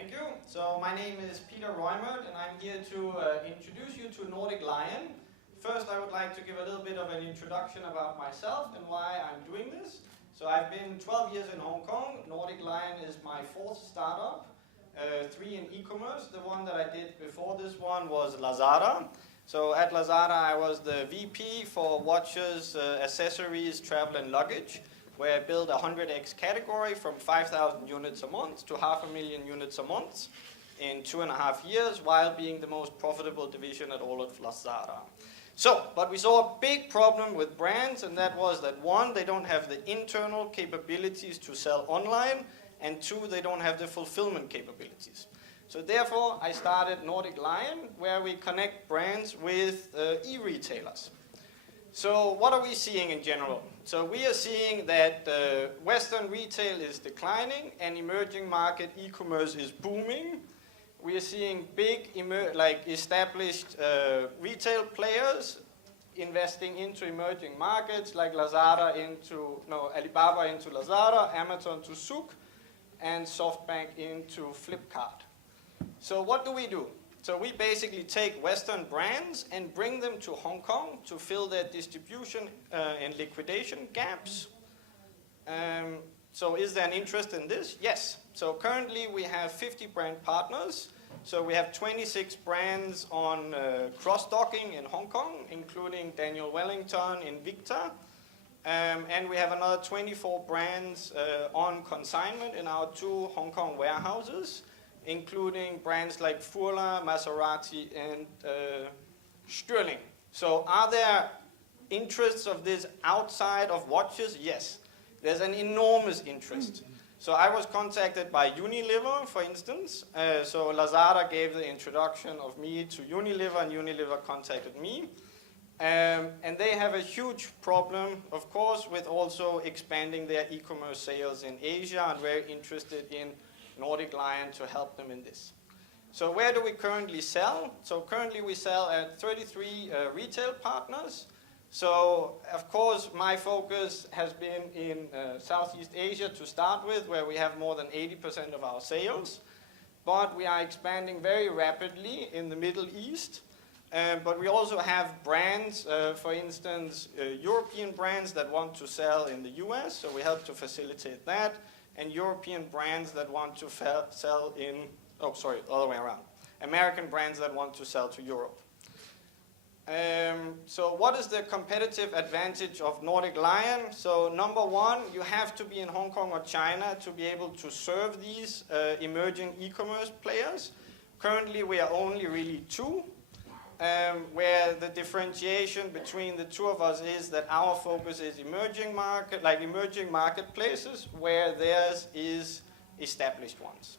Thank you. So my name is Peter Reumert, and I'm here to introduce you to Nordic Lion. First, I would like to give a little bit of an introduction about myself and why I'm doing this. So I've been 12 years in Hong Kong. Nordic Lion is my fourth startup, 3 in e-commerce. The one that I did before this one was Lazada. So at Lazada, I was the VP for watches, accessories, travel, and luggage, where I built a 100x category from 5,000 units a month to 500,000 units a month in 2.5 years, while being the most profitable division at all of Lazada. So, but we saw a big problem with brands, and that was that 1, they don't have the internal capabilities to sell online, and 2, they don't have the fulfillment capabilities. So therefore, I started Nordic Lion, where we connect brands with e-retailers. So what are we seeing in general? So we are seeing that Western retail is declining and emerging market e-commerce is booming. We are seeing big established retail players investing into emerging markets like Alibaba into Lazada, Amazon to Souk, and SoftBank into Flipkart. So what do? So we basically take Western brands and bring them to Hong Kong to fill their distribution and liquidation gaps. So is there an interest in this? Yes. So currently we have 50 brand partners. So we have 26 brands on cross-docking in Hong Kong, including Daniel Wellington, Invicta. And we have another 24 brands on consignment in our 2 Hong Kong warehouses, including brands like Furla, Maserati, and Sterling. So are there interests of this outside of watches? Yes. There's an enormous interest. So I was contacted by Unilever, for instance. So Lazada gave the introduction of me to Unilever, and Unilever contacted me. And they have a huge problem, of course, with also expanding their e-commerce sales in Asia, and very interested in Nordic Lion to help them in this. So where do we currently sell? So currently we sell at 33 retail partners. So of course my focus has been in Southeast Asia to start with, where we have more than 80% of our sales. But we are expanding very rapidly in the Middle East. But we also have brands, for instance, European brands that want to sell in the US, so we help to facilitate that. And European brands that want to sell in, other way around. American brands that want to sell to Europe. So what is the competitive advantage of Nordic Lion? So number 1, you have to be in Hong Kong or China to be able to serve these emerging e-commerce players. Currently we are only really 2. Where the differentiation between the 2 of us is that our focus is emerging marketplaces, where theirs is established ones.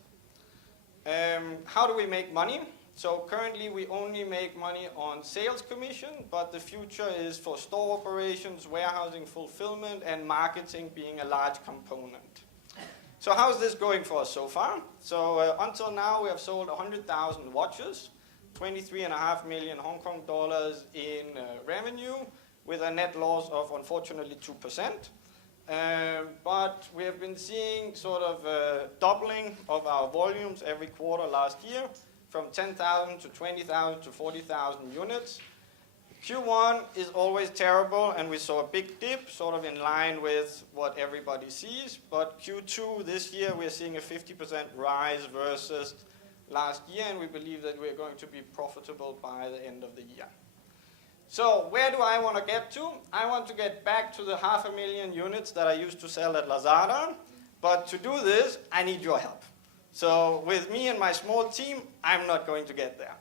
How do we make money? So currently we only make money on sales commission, but the future is for store operations, warehousing, fulfillment, and marketing being a large component. So how is this going for us so far? So until now we have sold 100,000 watches. 23.5 million Hong Kong dollars in revenue, with a net loss of, unfortunately, 2%. But we have been seeing sort of a doubling of our volumes every quarter last year, from 10,000 to 20,000 to 40,000 units. Q1 is always terrible, and we saw a big dip, sort of in line with what everybody sees. But Q2 this year, we're seeing a 50% rise versus last year, and we believe that we're going to be profitable by the end of the year. So where do I want to get to? I want to get back to the 500,000 units that I used to sell at Lazada, but to do this, I need your help. So with me and my small team, I'm not going to get there.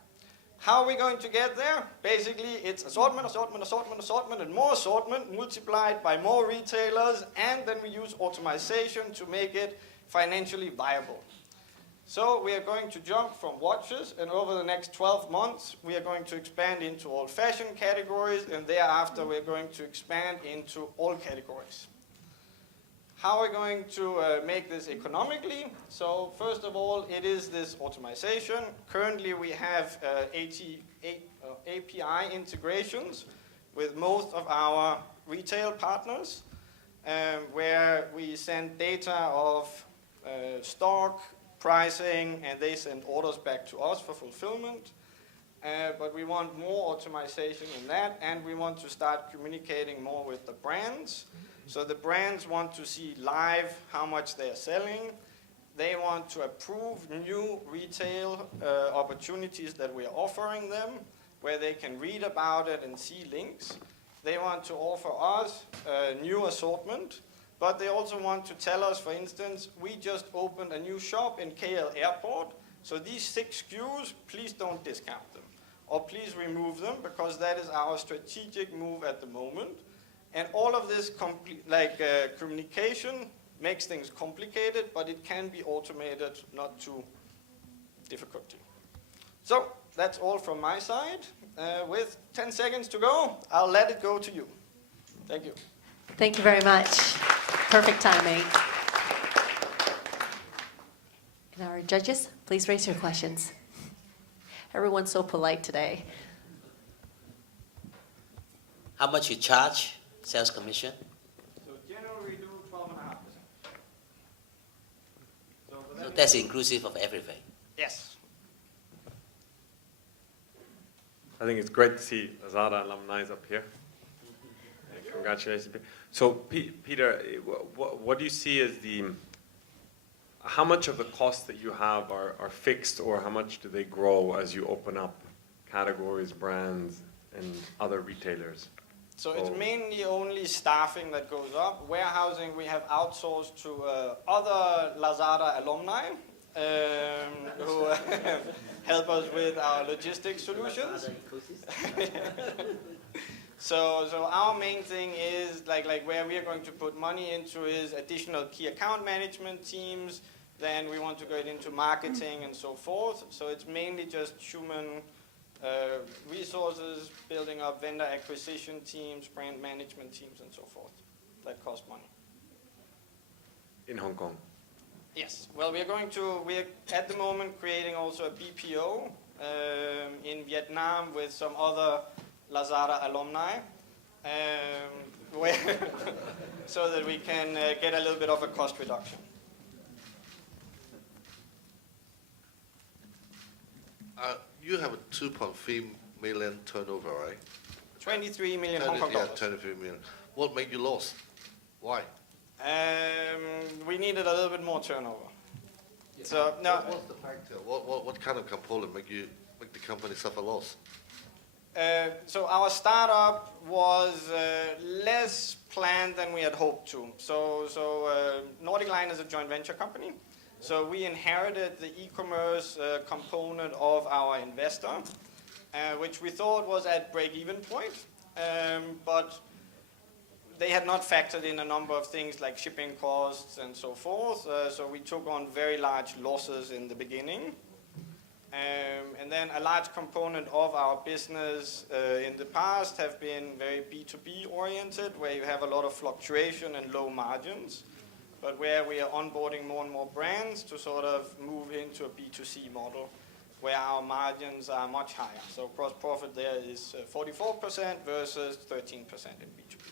How are we going to get there? Basically, it's assortment, and more assortment multiplied by more retailers, and then we use automation to make it financially viable. So we are going to jump from watches, and over the next 12 months, we are going to expand into all fashion categories, and thereafter we're going to expand into all categories. How are we going to make this economically? So first of all, it is this automation. Currently we have API integrations with most of our retail partners, where we send data of stock, pricing, and they send orders back to us for fulfillment. But we want more automation in that, and we want to start communicating more with the brands. So the brands want to see live how much they are selling. They want to approve new retail opportunities that we are offering them, where they can read about it and see links. They want to offer us a new assortment, but they also want to tell us, for instance, we just opened a new shop in KL Airport, so these 6 SKUs, please don't discount them, or please remove them, because that is our strategic move at the moment. And all of this communication makes things complicated, but it can be automated, not too difficult. So that's all from my side. With 10 seconds to go, I'll let it go to you. Thank you. Thank you very much. Perfect timing. And our judges, please raise your questions. Everyone's so polite today. How much you charge sales commission? So generally we do 12.5%. So that's inclusive of everything. Yes. I think it's great to see Lazada alumni up here. Congratulations. So, Peter, what do you see as how much of the costs that you have are fixed, or how much do they grow as you open up categories, brands, and other retailers? So it's mainly only staffing that goes up. Warehousing we have outsourced to other Lazada alumni who help us with our logistics solutions. So our main thing is like where we are going to put money into is additional key account management teams. Then we want to go into marketing and so forth. So it's mainly just human resources, building up vendor acquisition teams, brand management teams, and so forth. That cost money. In Hong Kong? Yes. Well, we're at the moment creating also a BPO in Vietnam with some other Lazada alumni, so that we can get a little bit of a cost reduction. You have a 2.3 million turnover, right? 23 million Hong Kong dollars. 23 million. What made you lost? Why? We needed a little bit more turnover. Yeah. So no. What's the factor? What kind of component make the company suffer loss? So our startup was less planned than we had hoped to. So Nordic is a joint venture company. So we inherited the e-commerce component of our investor, which we thought was at break-even point, but they had not factored in a number of things like shipping costs and so forth. So we took on very large losses in the beginning. And then a large component of our business in the past have been very B2B oriented, where you have a lot of fluctuation and low margins, but where we are onboarding more and more brands to sort of move into a B2C model, where our margins are much higher. So gross profit there is 44% versus 13% in B2B.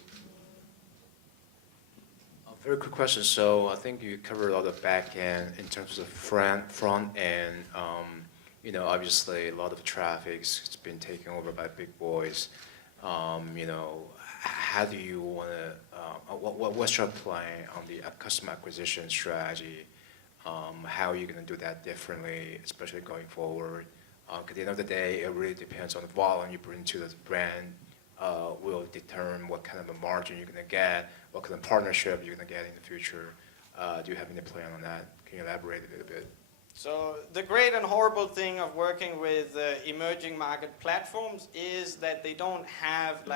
Very quick question. So I think you covered all the back end in terms of front end. Obviously a lot of traffic's been taken over by big boys. How do you want to, what's your plan on the customer acquisition strategy? How are you going to do that differently, especially going forward? At the end of the day, it really depends on the volume you bring to the brand. Will determine what kind of a margin you're going to get, what kind of partnership you're going to get in the future. Do you have any plan on that? Can you elaborate a little bit? So the great and horrible thing of working with emerging market platforms is that they don't have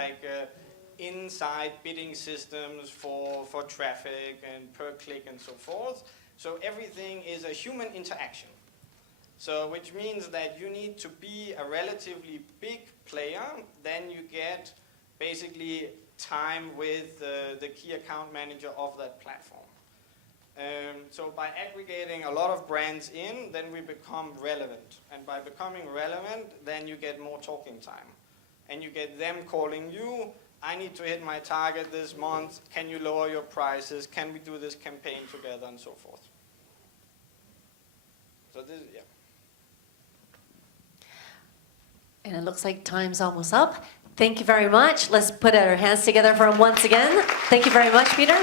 inside bidding systems for traffic and per click and so forth. So everything is a human interaction. So which means that you need to be a relatively big player, then you get basically time with the key account manager of that platform. So by aggregating a lot of brands in, then we become relevant. And by becoming relevant, then you get more talking time. And you get them calling you, I need to hit my target this month, can you lower your prices, can we do this campaign together, and so forth. So this, yeah. And it looks like time's almost up. Thank you very much. Let's put our hands together for him once again. Thank you very much, Peter.